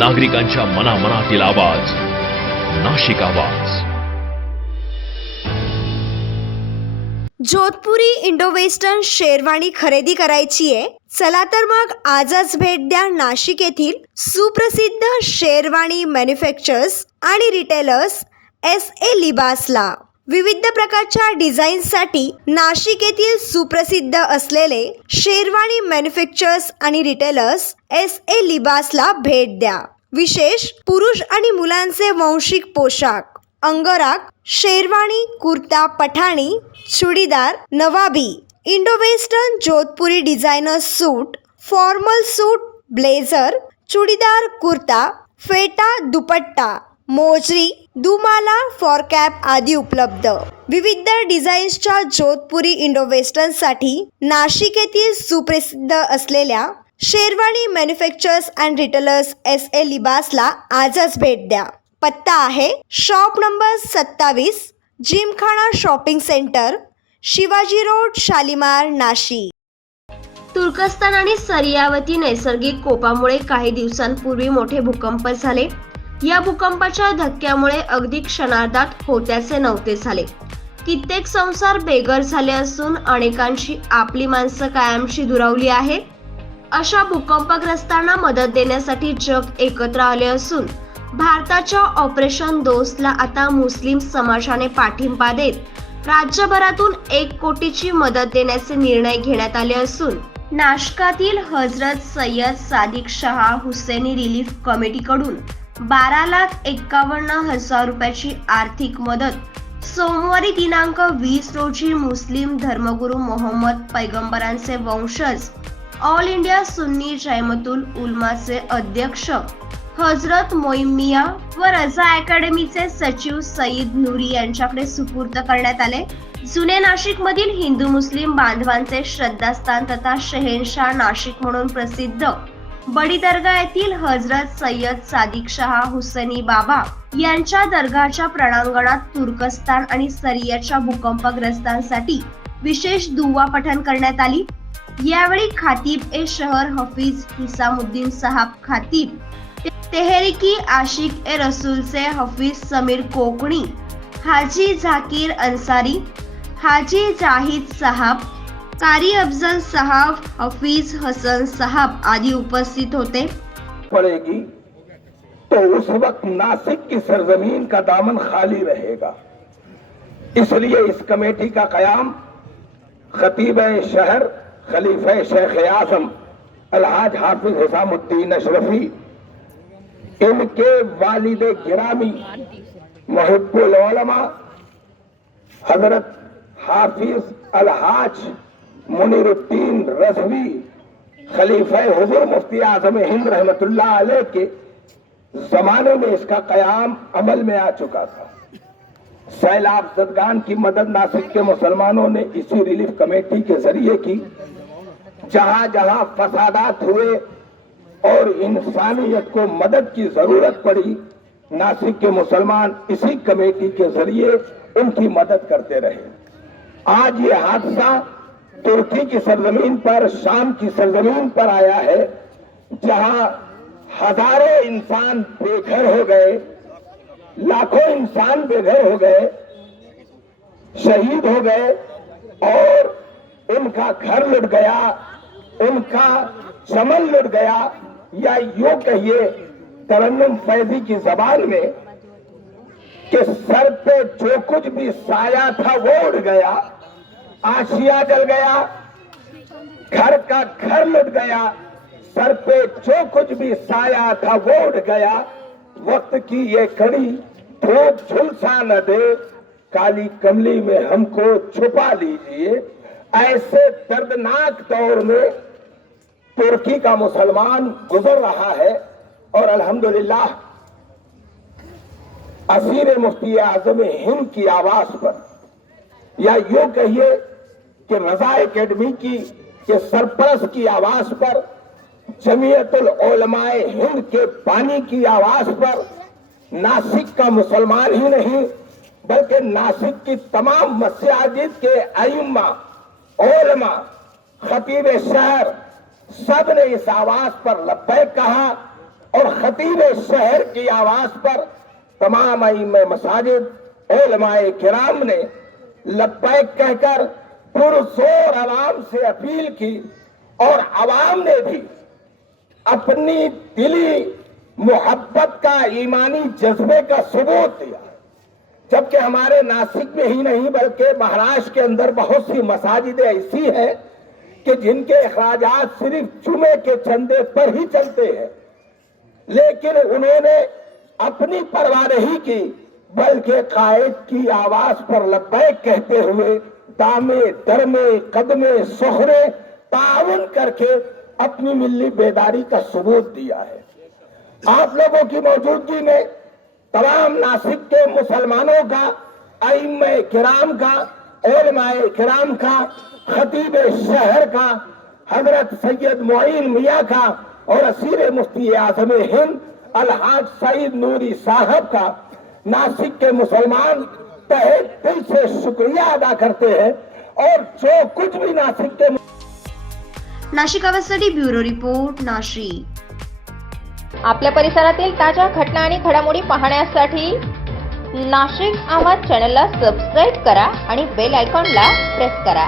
नागरिकांच्या मनामनातील आवाज, नाशिक आवाज. जोधपुरी इंडो वेस्टर्न शेरवानी खरेदी करायची आहे? चला तर मग आजच भेट द्या नाशिक येथील सुप्रसिद्ध शेरवानी मॅन्युफॅक्चरर्स आणि रिटेलर्स SA लिबासला. विविध प्रकारच्या डिझाईन्ससाठी नाशिक येथील सुप्रसिद्ध असलेले शेरवानी मॅन्युफॅक्चरर्स आणि रिटेलर्स SA लिबासला भेट द्या. विशेष पुरुष आणि मुलांचे वंशिक पोशाख, अंगराग, शेरवानी, कुर्ता, पठाणी, चुडीदार, नवाबी, इंडो वेस्टर्न, जोधपुरी डिझायनर सूट, फॉर्मल सूट, ब्लेझर, चुडीदार, कुर्ता, फेटा, दुपट्टा, मोजरी, दुमाला, फॉरकॅप आदी उपलब्ध. विविध डिझाईन्सच्या जोधपुरी इंडो वेस्टर्नसाठी नाशिक येथील सुप्रसिद्ध असलेल्या sherwani manufacturers and retailers SA लिबासला आजच भेट द्या. पत्ता आहे shop number 27, Gymkhana shopping centre, Shivaji road, Shalimar, Nashik. तुर्कस्तान आणि सरियावती नैसर्गिक कोपामुळे काही दिवसांपूर्वी मोठे भूकंप झाले. या भूकंपाच्या धक्क्यामुळे अगदी क्षणार्धात होत्याचे नव्हते झाले. कित्येक संसार बेघर झाले असून अनेकांची आपली माणसं कायमची दुरावली आहे. अशा भूकंपग्रस्तांना मदत देण्यासाठी जग एकत्र आले असून भारताच्या ऑपरेशन दोस्तला आता मुस्लिम समाजाने पाठिंबा देत राज्यभरातून 1 कोटीची मदत देण्याचे निर्णय घेण्यात आले असून नाशकातील हजरत सय्यद सादिक शाह हुसेनी रिलीफ कमिटीकडून 12,51,000 रुपयाची आर्थिक मदत सोमवारी दिनांक 20 रोजी मुस्लिम धर्मगुरू मोहम्मद पैगंबरांचे वंशज ऑल इंडिया सुन्नी जमातुल उलमाचे अध्यक्ष हजरत मोइमिया व रजा अकॅडमीचे सचिव सईद नूरी यांच्याकडे सुपूर्द करण्यात आले. जुने नाशिक मधील हिंदू मुस्लिम बांधवांचे श्रद्धास्थान तथा शहेनशाह नाशिक म्हणून प्रसिद्ध बडी दर्गा येथील हजरत सय्यद सादिक शाह हुसेनी बाबा यांच्या दर्गाच्या प्रांगणात तुर्कस्तान आणि सरियाच्या भूकंपग्रस्तांसाठी विशेष दुवा पठण करण्यात आली. यावेळी खातीब ए शहर हफीज हिसामुद्दीन साहब खातीब, तेहरीकी आशिक ए रसूलचे हफीज समीर कोकणी, हाजी झाकीर अन्सारी, हाजी जाहिद साहब, कारी अफजल साहब, हफीज हसन साहब आदि उपस्थित होते. पड़ेगी तो उस वक्त नासिक की सरजमीन का दामन खाली रहेगा. इसलिए इस कमेटी का कयाम खतीब शहर खलीफा शेख आजम अलहाज हाफिज हिसामुद्दीन अशरफी, इनके वालिद गिरामी मुहिब्बुल उलमा हजरत हाफिज अलहाज मुनीरुद्दीन रज़वी खलीफा हुजूर मुफ्ती आजम हिंद रहमतुल्लाह अलैह के जमाने में इसका कयाम अमल में आ चुका था. सैलाब ज़दगान की मदद नासिक के मुसलमानों ने इसी रिलीफ कमेटी के जरिए की. जहां जहां फसादात हुए और इंसानियत को मदद की जरूरत पड़ी, नासिक के मुसलमान इसी कमेटी के जरिए उनकी मदद करते रहे. आज ये हादसा तुर्की की सरजमीन पर, शाम की सरजमीन पर आया है, जहां हजारों इंसान बेघर हो गए, लाखों इंसान बेघर हो गए, शहीद हो गए और उनका घर लुट गया, उनका चमन लुट गया, या यूं कहिए तरन्नुम फैजी की जबान में कि सर पे जो कुछ भी साया था वो उड़ गया, आशिया जल गया, घर का घर लुट गया, सर पे जो कुछ भी साया था वो उड़ गया. वक्त की ये कड़ी धूप झुलसा न दे, काली कमली में हमको छुपा लीजिए. ऐसे दर्दनाक दौर में तुर्की का मुसलमान गुजर रहा है और अल्हम्दुलिल्लाह असीर मुफ्ती आजम हिंद की आवाज पर, या यूं कहिए कि रजा एकेडमी की के सरपरस्त की आवाज पर, जमीयतुल उलमाए हिंद के बानी की आवाज पर नासिक का मुसलमान ही नहीं बल्कि नासिक की तमाम मसाजिद के अइम्मा, उलमा, खतीब शहर सब ने इस आवाज पर लब्बैक कहा और खतीब शहर की आवाज पर तमाम इमाम मसाजिद उलमाए किराम ने लब्बैक कहकर पुरजोर आवाम से अपील की और आवाम ने भी अपनी दिली मोहब्बत का ईमानी जज्बे का सबूत दिया। जबकि हमारे नासिक में ही नहीं बल्कि महाराष्ट्र के अंदर बहुत सी मसाजिदें ऐसी हैं कि जिनके अखराजात सिर्फ जुमे के चंदे पर ही चलते हैं, लेकिन उन्होंने अपनी परवाह नहीं की बल्कि कायद की आवाज पर लब्बैक कहते हुए दामे दरमे कदमे सोहरे ताउन करके अपनी मिल्ली बेदारी का सबूत दिया है। आप लोगों की मौजूदगी में तमाम नासिक के मुसलमानों का, अइम्मे किराम का, उलमाए किराम का, खतीब शहर का, हजरत सैयद मोइन मियाँ का और असीर मुफ्ती आज़म हिंद अलहाज सईद नूरी साहब का नासिक के मुसलमान तहे दिल से शुक्रिया अदा करते हैं। और जो कुछ भी नासिक के नाशिक आवाजसाठी ब्युरो रिपोर्ट नाशिक। आपल्या परिसरातील ताज्या घटना आणि घडामोडी पाहण्यासाठी नाशिक आवाज चॅनलला सबस्क्राईब करा आणि बेल आयकॉनला प्रेस करा।